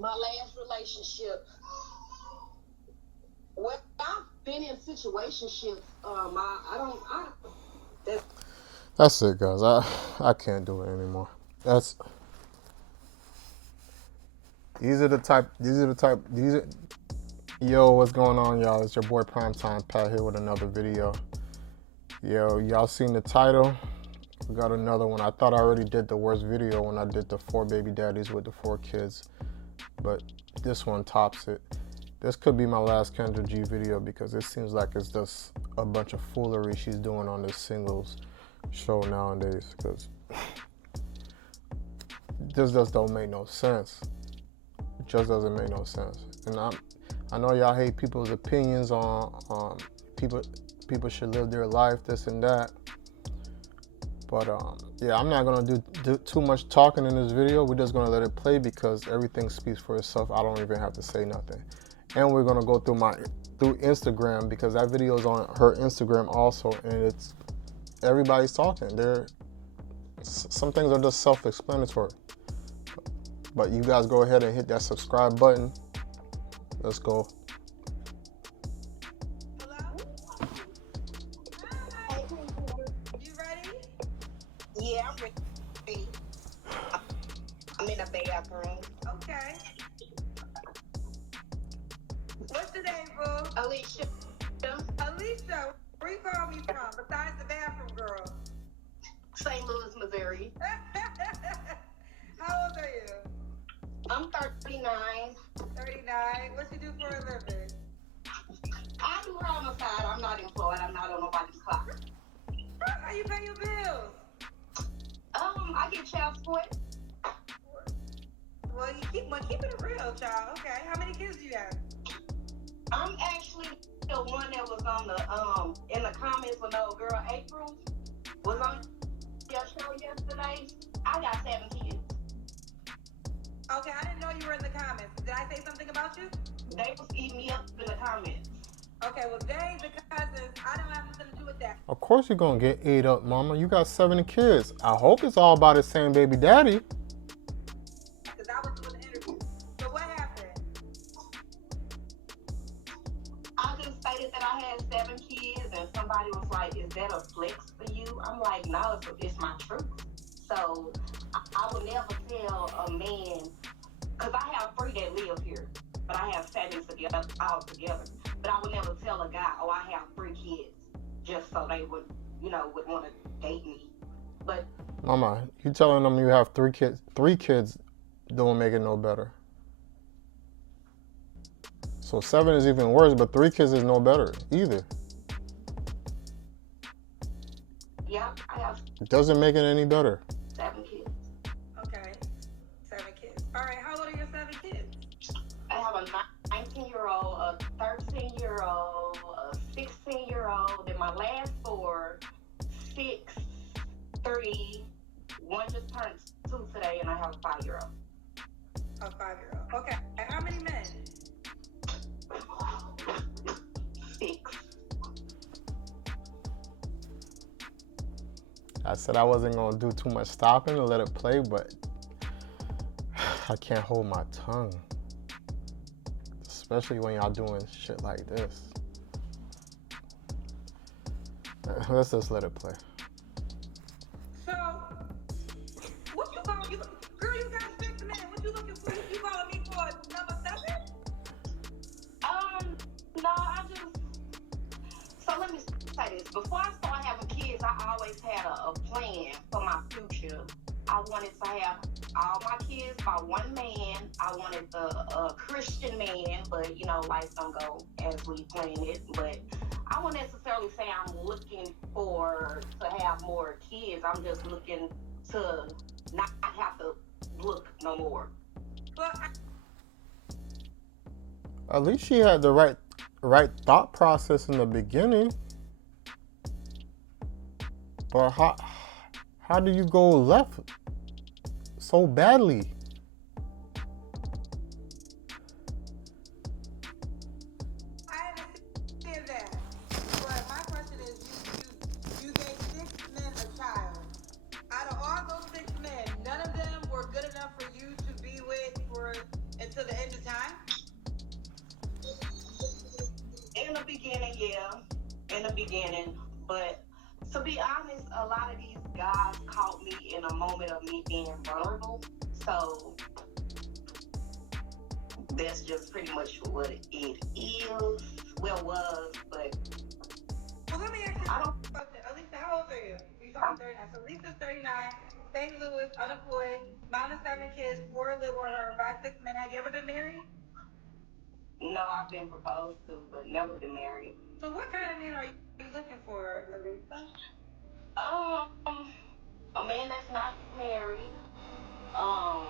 My last relationship. Well, I've been in situationships. That's it, guys. I can't do it anymore. Yo, what's going on, y'all? It's your boy PrimeTimePat here with another video. Yo, y'all seen the title? We got another one. I thought I already did the worst video when I did the 4 baby daddies with the 4 kids, but this one tops it. This could be my last Kendra G video because it seems like it's just a bunch of foolery she's doing on this singles show nowadays, because this just don't make no sense. It just doesn't make no sense. And I know y'all hate people's opinions on people should live their life, this and that. But yeah, I'm not gonna do too much talking in this video. We're just gonna let it play because everything speaks for itself. I don't even have to say nothing. And we're gonna go through Instagram because that video is on her Instagram also, and it's everybody's talking. Some things are just self-explanatory. But you guys go ahead and hit that subscribe button. Let's go. Yeah, I'm ready. I'm in the bathroom. Okay. What's the name, boo? Alicia. Alicia, where you call me from besides the bathroom girl? St. Louis, Missouri. How old are you? I'm 39. 39. What you do for a living? I do her on the side. I'm not employed. I'm not on nobody's clock. How you pay your bills? I get child support. Well, keep it real, child. Okay. How many kids do you have? I'm actually the one that was on the in the comments when the old girl April was on your show yesterday. I got 7 kids. Okay, I didn't know you were in the comments. Did I say something about you? They was eating me up in the comments. Okay, well, they, the cousins, I don't have nothing to do with that. Of course you're gonna get ate up, mama. You got 7 kids. I hope it's all about the same baby daddy. Because I was doing the interview. So what happened? I just stated that I had 7 kids, and somebody was like, "Is that a flex for you?" I'm like, "No, it's my truth." So I would never tell a man, because I have 3 that live here, but I have 7 together, all together. But I would never tell a guy, "Oh, I have 3 kids," just so they would want to date me. But Mama, you telling them you have 3 kids? 3 kids don't make it no better. So 7 is even worse, but 3 kids is no better either. yeah, I have It doesn't make it any better. 7 kids. Okay, 7 kids. All right, how old are your 7 kids? I have a 19-year-old, a 13-year-old, a 16-year-old, and my last 4, 6, 3, 1 just turned 2 today, and I have a 5-year-old. A 5-year-old. Okay, and how many men? 6. I said I wasn't gonna do too much stopping and let it play, but I can't hold my tongue. Especially when y'all doing shit like this. Let's just let it play. So, what you calling you? Girl, you got 6 men. What you looking for? You calling me for number 7? No, so let me say this. Before I started having kids, I always had a plan for my future. I wanted to have all my kids by one man. I wanted a Christian man, but life don't go as we planned it. But I wouldn't necessarily say I'm looking to have more kids. I'm just looking to not have to look no more. But At least she had the right thought process in the beginning. But how do you go left so badly? I understand that. But my question is, you gave 6 men a child. Out of all those 6 men, none of them were good enough for you to be with until the God caught me in a moment of me being vulnerable. So that's just pretty much what it is. Well, was, but Well, let me ask you I don't. something. Alicia, how old are you? You are 39. So Lisa's 39, St. Louis, unemployed, mom of 7 kids, 4 live with her, 5, 6 men. Have you ever been married? No, I've been proposed to, but never been married. So what kind of man are you looking for, Alicia? A man that's not married. I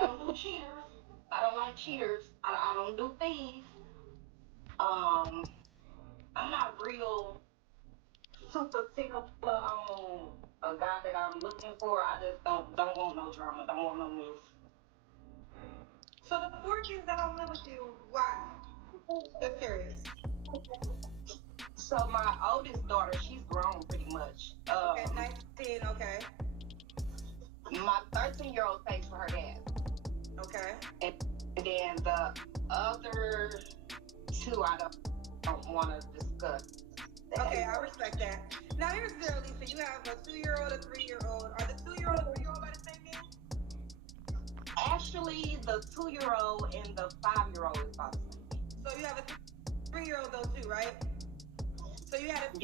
don't do cheaters. I don't like cheaters. I don't do thieves. I'm not real super particular on a guy that I'm looking for. I just don't want no drama. Don't want no mess. So the 4 kids that don't live with you, why? Just curious. So my oldest daughter, she's grown pretty much. Okay, 19, okay. My 13-year-old pays for her dad. Okay. And then the other 2 I don't want to discuss. Okay, I respect that. Now here's the deal, Lisa. You have a 2-year-old, a 3-year-old. Are the 2-year-old and 3-year-old by the same man? Actually, the 2-year-old and the 5-year-old is about the same. So you have a 3-year-old though too, right? So you had a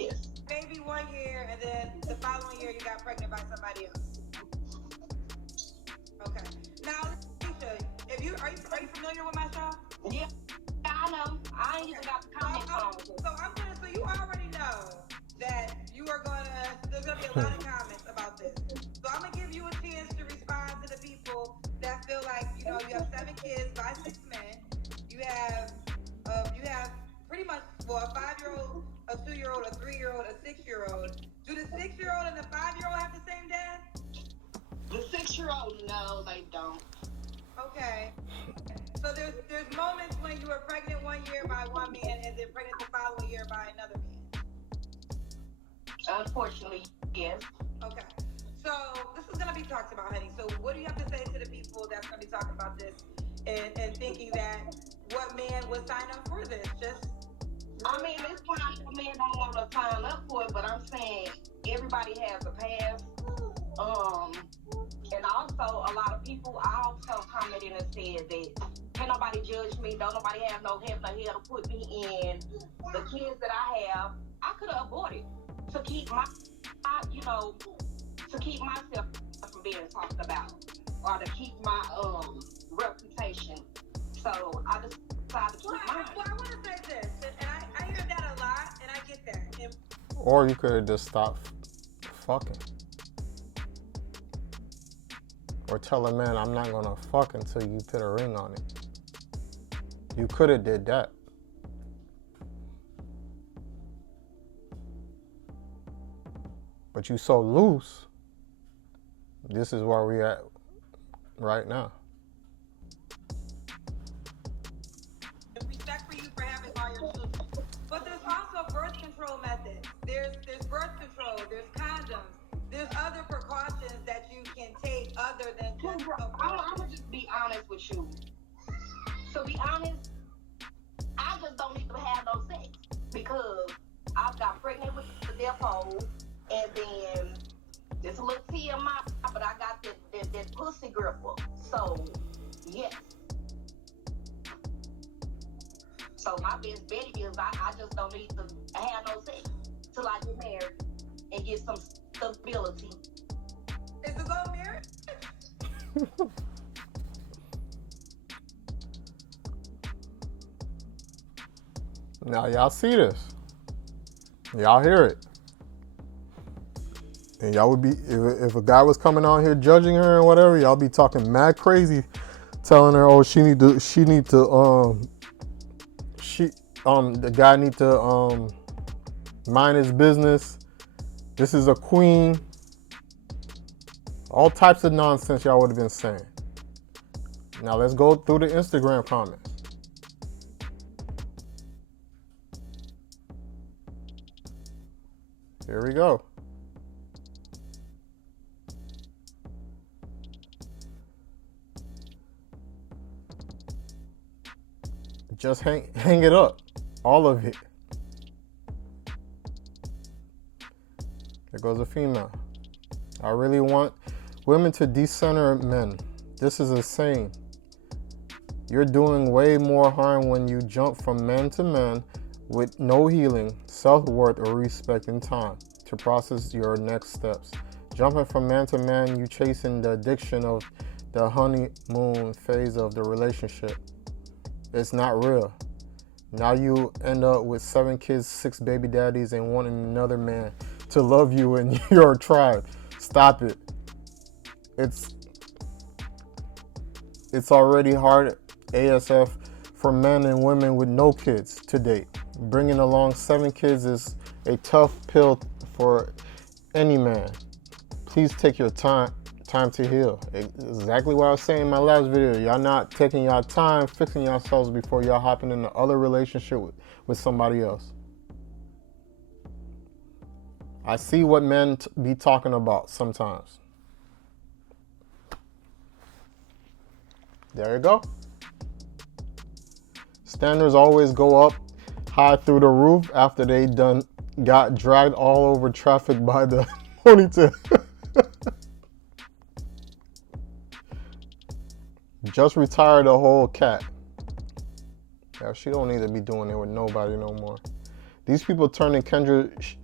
baby 1 year, and then the following year you got pregnant by somebody else. Okay. Now, Lisa, are you familiar with my show? Yeah, I know. I ain't even got the comments on. So you already know that there's gonna be a lot of comments about this. So I'm gonna give you a chance to respond to the people that feel like, you have 7 kids by 6 men. You have pretty much, a 5-year-old, a 2-year-old, a 3-year-old, a 6-year-old. Do the 6-year-old and the 5-year-old have the same dad? The 6-year-old, no, they don't. Okay. So there's moments when you were pregnant 1 year by one man and then pregnant the following year by another man. Unfortunately, yes. Okay. So this is gonna be talked about, honey. So what do you have to say to the people that's gonna be talking about this and thinking that what man would sign up for this? I mean, it's fine if a man don't want to sign up for it, but I'm saying everybody has a past. And also a lot of people also commented and said that can't nobody judge me, don't nobody have no heaven or hell to put me in. The kids that I have, I could have aborted to keep myself from being talked about or to keep my reputation. So I just decided to keep mine. Well, I want to say this, and I hear that a lot, and I get that. Or you could have just stopped fucking. Or tell a man, I'm not gonna fuck until you put a ring on it. You could have did that. But you so loose. This is where we at right now. Respect for you for having all your children. But there's also birth control methods. There's birth control, there's condoms, there's other precautions that you can take other than just I'm gonna just be honest with you. To be honest, I just don't need to have no sex because I got pregnant with the depot, and then it's a little TMI, but I got that pussy gripper. So yes. So my best bet is I just don't need to have no sex till I get married and get some stability. Is the goal marriage? Now y'all see this. Y'all hear it. And y'all would be, if a guy was coming out here judging her and whatever, y'all be talking mad crazy, telling her, oh, the guy need to mind his business. This is a queen. All types of nonsense y'all would have been saying. Now let's go through the Instagram comments. Here we go. Just hang it up. All of it. There goes a female. I really want women to decenter men. This is insane. You're doing way more harm when you jump from man to man with no healing, self-worth, or respect in time to process your next steps. Jumping from man to man, you chasing the addiction of the honeymoon phase of the relationship. It's not real. Now you end up with 7 kids, 6 baby daddies, and wanting another man to love you and your tribe. Stop it. It's already hard ASF for men and women with no kids to date. Bringing along 7 kids is a tough pill for any man. Please take your time to heal. Exactly what I was saying in my last video. Y'all not taking y'all time fixing yourselves before y'all hopping in the other relationship with somebody else. I see what men be talking about sometimes. There you go. Standards always go up high through the roof after they done got dragged all over traffic by the ponytail. Just retired a whole cat. Yeah, she don't need to be doing it with nobody no more. These people turning Kendra's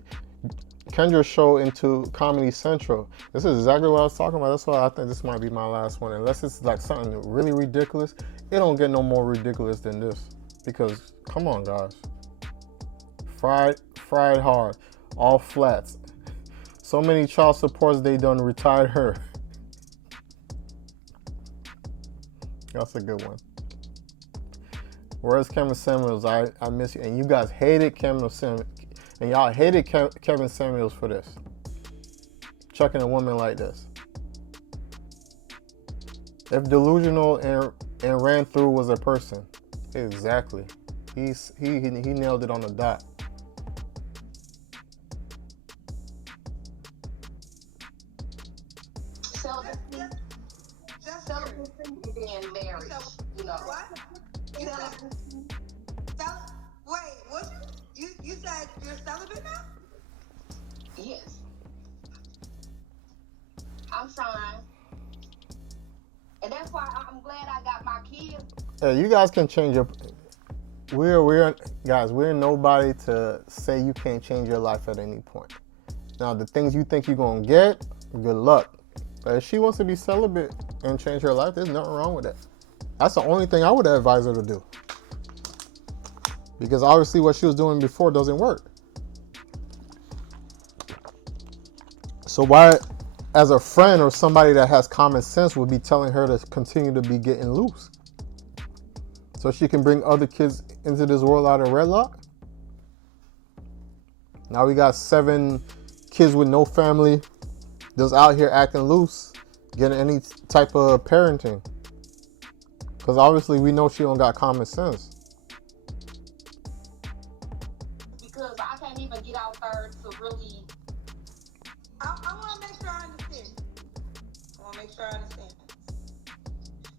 show into Comedy Central. This is exactly what I was talking about. That's why I think this might be my last one. Unless it's like something really ridiculous, it don't get no more ridiculous than this. Because, come on, guys. Fried hard. All flats. So many child supports they done retired her. That's a good one. Where's Kevin Samuels? I miss you. And you guys hated Kevin Samuels. And y'all hated Kevin Samuels for this. Chucking a woman like this. If delusional and ran through was a person. Exactly. He nailed it on the dot. Celibacy being married, you know. What? You said, wait, what? You said you're celibate now? Yes. I'm trying. And that's why I'm glad I got my kids. Hey, you guys can change your... We're nobody to say you can't change your life at any point. Now, the things you think you're going to get, good luck. But if she wants to be celibate and change her life, there's nothing wrong with that. That's the only thing I would advise her to do. Because obviously what she was doing before doesn't work. So why, as a friend or somebody that has common sense, would be telling her to continue to be getting loose? So she can bring other kids into this world out of wedlock? Now we got 7 kids with no family just out here acting loose, getting any type of parenting. Because obviously we know she don't got common sense. Because I can't even get out there to really... I want to make sure I understand.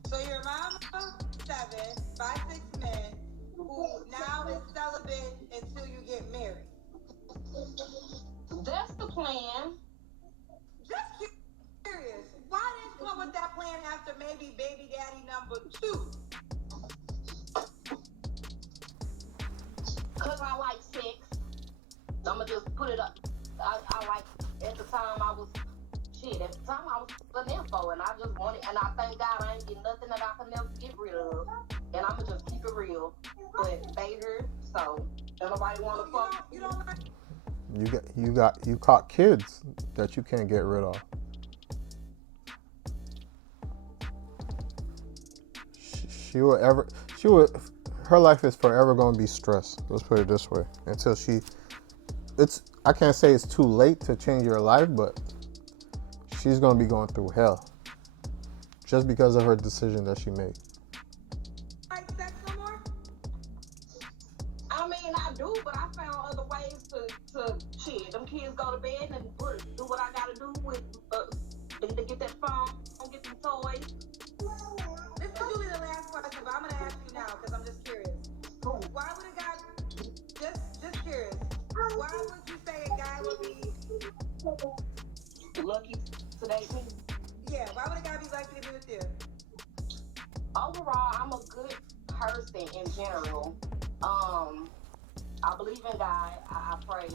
So your mom of 7, 5, 6 men who now is celibate until you get married. That's the plan. Just curious, why didn't you come with that plan after maybe baby daddy number 2? Because I like sex. I'm going to just put it up. I like, at the time I was an info, and I just wanted, and I thank God I ain't get nothing that I can never get rid of. And I'm going to just keep it real. But they hurt, so if nobody want to fuck. You caught kids that you can't get rid of. Her life is forever going to be stressed. Let's put it this way. Until I can't say it's too late to change your life, but she's going to be going through hell. Just because of her decision that she made. Like sex no more? I mean, I do, but I found other ways to shit. Them kids go to bed and do what I gotta do with to get that phone, get them toys. This is really the last question, but I'm gonna ask you now because I'm just curious. Why would a guy just curious? Why would you say a guy would be Lucky to date me. Yeah, why would a guy be lucky to be with you? Overall, I'm a good person in general. I believe in God. I pray.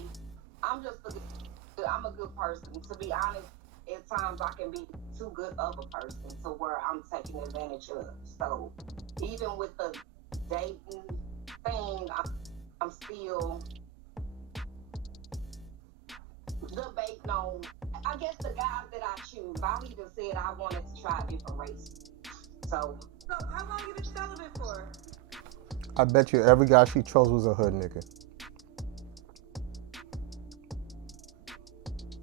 I'm a good person. To be honest, at times I can be too good of a person to where I'm taking advantage of. So even with the dating thing, I'm still debating on, I guess, the guys that I choose. I even said I wanted to try a different race. So how long you been celibate for? I bet you every guy she chose was a hood nigga.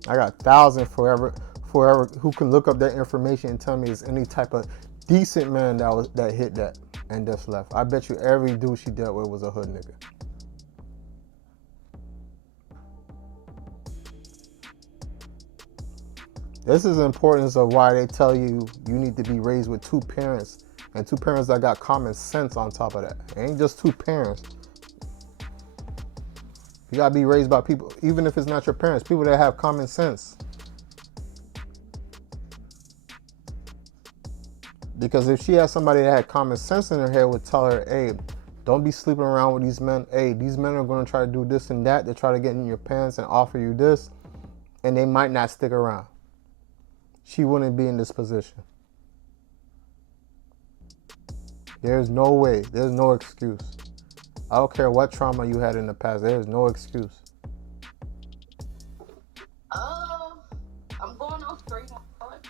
I got thousands forever who can look up that information and tell me it's any type of decent man that hit that and just left. I bet you every dude she dealt with was a hood nigga. This is the importance of why they tell you need to be raised with two parents, and two parents that got common sense on top of that. It ain't just two parents. You gotta be raised by people, even if it's not your parents, people that have common sense. Because if she had somebody that had common sense in her head, would tell her, hey, don't be sleeping around with these men. Hey, these men are gonna try to do this and that. They try to get in your pants and offer you this, and they might not stick around. She wouldn't be in this position. There's no way. There's no excuse. I don't care what trauma you had in the past. There's no excuse. I'm going on 3 months.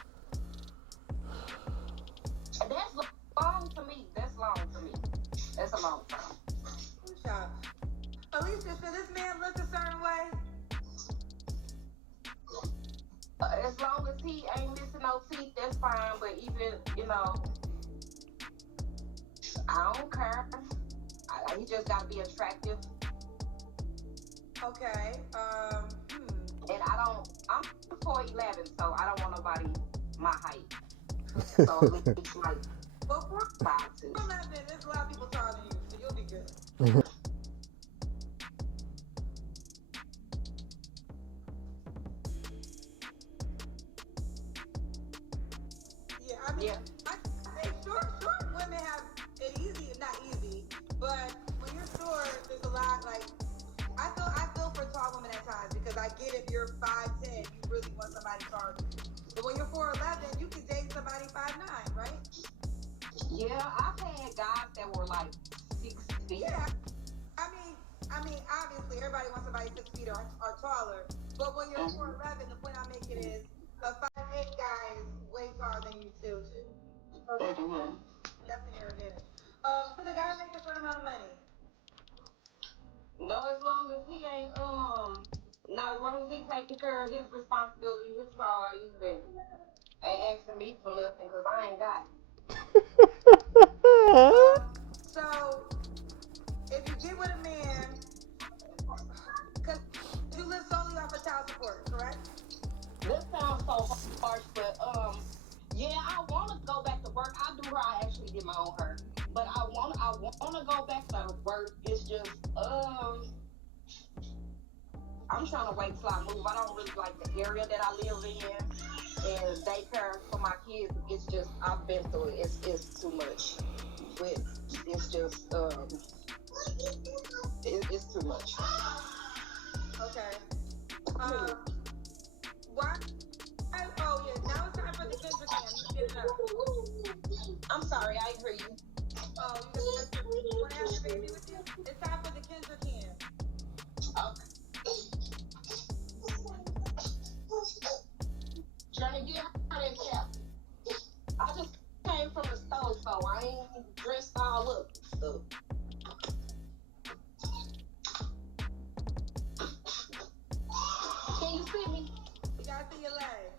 That's long to me. That's long to me. That's a long time. Alicia, should this man look a certain way? As long as he ain't missing no teeth, that's fine. But even, I don't care. He just gotta be attractive. Okay. And I'm 4'11", so I don't want nobody my height. So at least like Well, 5'2". 4'11", there's a lot of people taller than you, so you'll be good. Yeah, I mean, I think short women have it easy, not easy, but when you're short, there's a lot, like, I feel for tall women at times, because I get if you're 5'10", you really want somebody taller than you. But when you're 4'11", you can date somebody 5'9", right? Yeah, I've had guys that were like 6 feet. Yeah. I mean, obviously, everybody wants somebody 6 feet or taller, but when you're 4'11", the point I'm making is a 5'8" guy is way taller than you too. Okay. Definitely heard it. So the guy make a certain amount of money. No, as long as he ain't not as long as he taking care of his responsibility, his priorities, and ain't asking me for nothing because I ain't got it. So if you get with a man, because you live solely off of child support, correct? This sounds so harsh, but yeah, I want to go back to work. I do her. I actually get my own hair, but I want to go back to work. It's just I'm trying to wait till I move. I don't really like the area that I live in, and daycare for my kids. It's just I've been through it. It's too much. It's just it's too much. Okay. Why? Oh yeah. Now it's time for the Kendra cam. Get it up. I'm sorry, I didn't hear you. Oh, you want to have your baby with you? It's time for the Kendra cam. Okay. Trying to get her that cap. I just came from the store, so I ain't dressed all up. So. Can you see me? You gotta see your leg.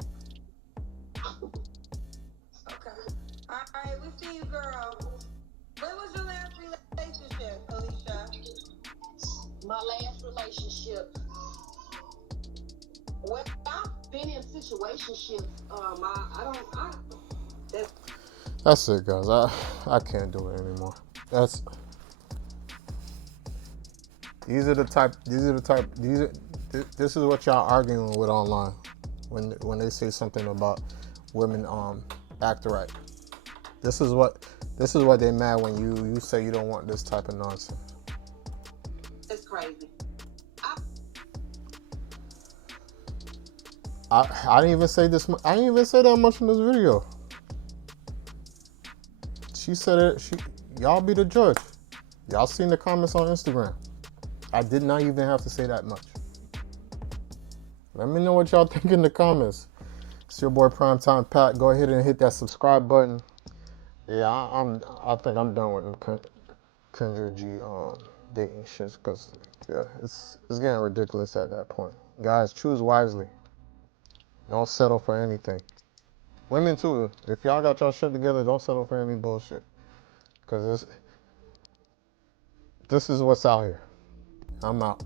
Okay. Alright, we see you, girl. When was your last relationship, Alicia? My last relationship. Well, I've been in situationships. That's it, guys. I can't do it anymore. These are the type This is what y'all arguing with online when they say something about women act right. This is what they mad when you say you don't want this type of nonsense. It's crazy. I didn't even say this. I didn't even say that much in this video. She said it. Y'all be the judge. Y'all seen the comments on Instagram. I did not even have to say that much. Let me know what y'all think in the comments. It's your boy PrimeTimePat. Go ahead and hit that subscribe button. Yeah, I think I'm done with Kendra G dating shit because yeah, it's getting ridiculous at that point. Guys, choose wisely. Don't settle for anything. Women too. If y'all got y'all shit together, don't settle for any bullshit. Cause this is what's out here. I'm out.